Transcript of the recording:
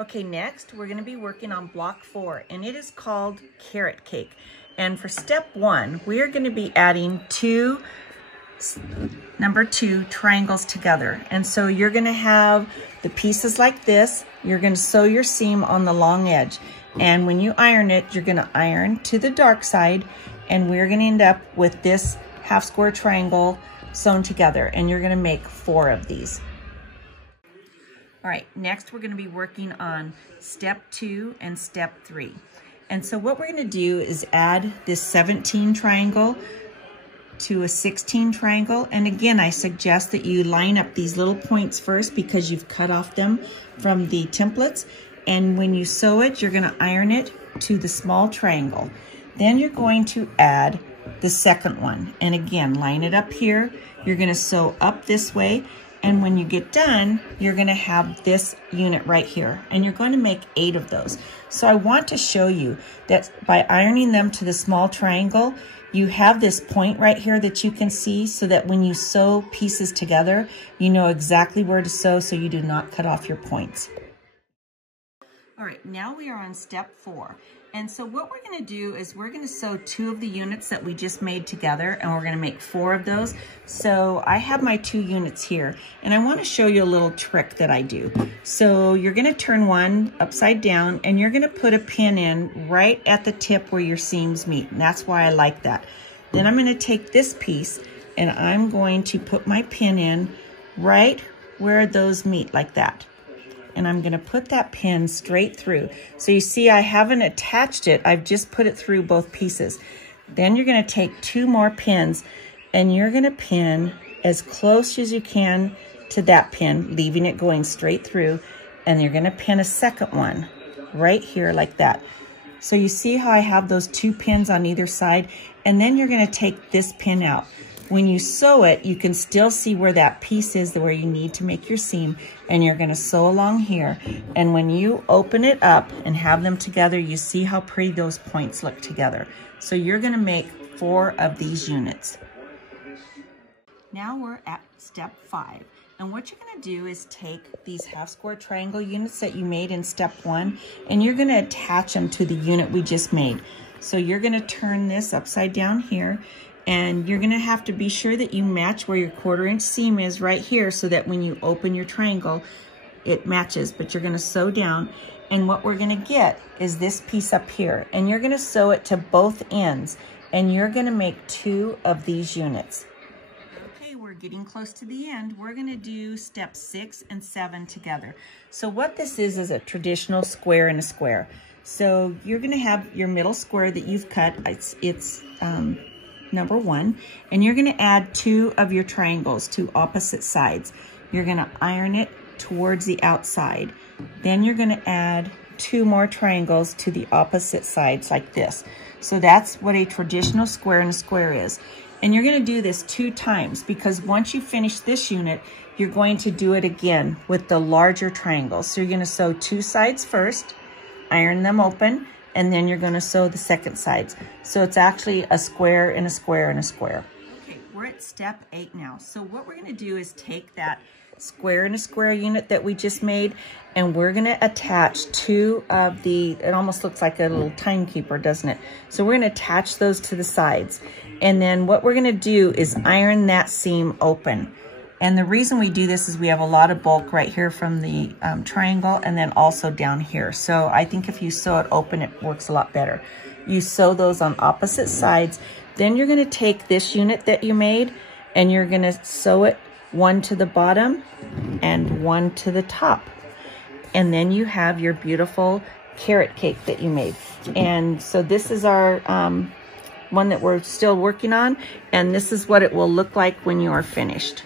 Okay, next we're going to be working on block 4, and it is called Carrot Cake. And for step 1, we are going to be adding number 2 triangles together. And so you're going to have the pieces like this. You're going to sew your seam on the long edge. And when you iron it, you're going to iron to the dark side, and we're going to end up with this half square triangle sewn together. And you're going to make 4 of these. All right, next we're going to be working on step 2 and step 3. And so what we're going to do is add this 17 triangle to a 16 triangle. And again, I suggest that you line up these little points first because you've cut off them from the templates. And when you sew it, you're going to iron it to the small triangle. Then you're going to add the second one. And again, line it up here. You're going to sew up this way. And when you get done, you're going to have this unit right here, and you're going to make 8 of those. So I want to show you that by ironing them to the small triangle, you have this point right here that you can see, so that when you sew pieces together, you know exactly where to sew so you do not cut off your points. All right, now we are on step 4. And so what we're going to do is we're going to sew 2 of the units that we just made together, and we're going to make 4 of those. So I have my 2 units here, and I want to show you a little trick that I do. So you're going to turn one upside down, and you're going to put a pin in right at the tip where your seams meet. And that's why I like that. Then I'm going to take this piece, and I'm going to put my pin in right where those meet, like that. And I'm going to put that pin straight through. So you see I haven't attached it, I've just put it through both pieces. Then you're going to take 2 more pins, and you're going to pin as close as you can to that pin, leaving it going straight through. And you're going to pin a second one right here like that. So you see how I have those 2 pins on either side, and then you're going to take this pin out. When you sew it, you can still see where that piece is, where you need to make your seam, and you're going to sew along here. And when you open it up and have them together, you see how pretty those points look together. So you're going to make 4 of these units. Now we're at step 5. And what you're going to do is take these half square triangle units that you made in step 1, and you're going to attach them to the unit we just made. So you're going to turn this upside down here, and you're going to have to be sure that you match where your 1/4 inch seam is right here, so that when you open your triangle, it matches. But you're going to sew down, and what we're going to get is this piece up here, and you're going to sew it to both ends, and you're going to make 2 of these units. Okay, we're getting close to the end. We're going to do step 6 and 7 together. So what this is a traditional square and a square. So you're going to have your middle square that you've cut. It's number 1, and you're going to add 2 of your triangles to opposite sides. You're going to iron it towards the outside. Then you're going to add 2 more triangles to the opposite sides like this. So that's what a traditional square and a square is. And you're going to do this 2 times, because once you finish this unit, you're going to do it again with the larger triangles. So you're going to sew 2 sides first, iron them open, and then you're going to sew the second sides. So it's actually a square and a square and a square. Okay, we're at step 8 now. So what we're going to do is take that square and a square unit that we just made, and we're going to attach 2 of the, it almost looks like a little timekeeper, doesn't it? So we're going to attach those to the sides. And then what we're going to do is iron that seam open. And the reason we do this is we have a lot of bulk right here from the triangle, and then also down here. So I think if you sew it open, it works a lot better. You sew those on opposite sides. Then you're going to take this unit that you made, and you're going to sew it 1 to the bottom and 1 to the top. And then you have your beautiful carrot cake that you made. And so this is our one that we're still working on, and this is what it will look like when you are finished.